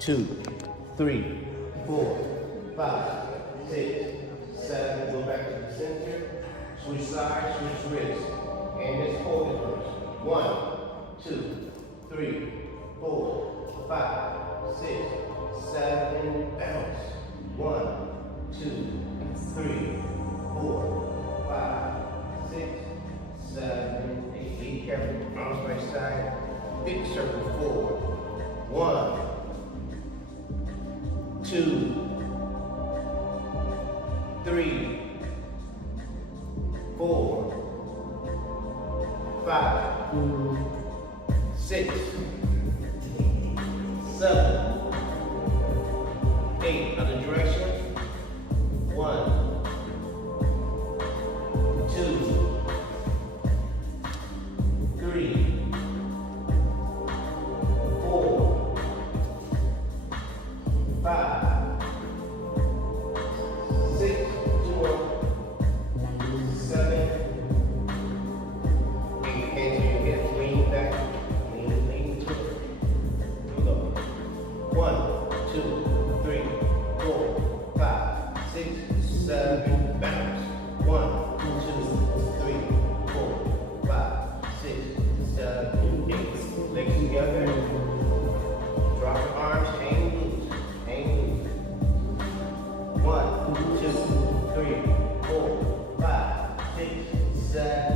2, 3, 4, 5, 6, 7. Go back to the center. Switch sides, switch wrists. And just hold it first. 1, 2, 3, 4, 5, 6, 7. Bounce. 1, 2, 3, 4, 5, 6, 7, 8. Be careful. Arms by side. Big circle forward. 1, 2, 3, 4, 5, 6, 7, 8. Other direction. 1, 2, 3, 4, 5, 6, 7, 8. Hands to your hips, lean back, lean to it. Here we go. 1, 2, 3, 4, 5, 6, 7. Bounce. 1, 2, 3, 4, 5, 6, 7, 8. Legs together. Drop your arms, hang loose, hang loose. 1, 2, 3, 4, 5, 6, 7.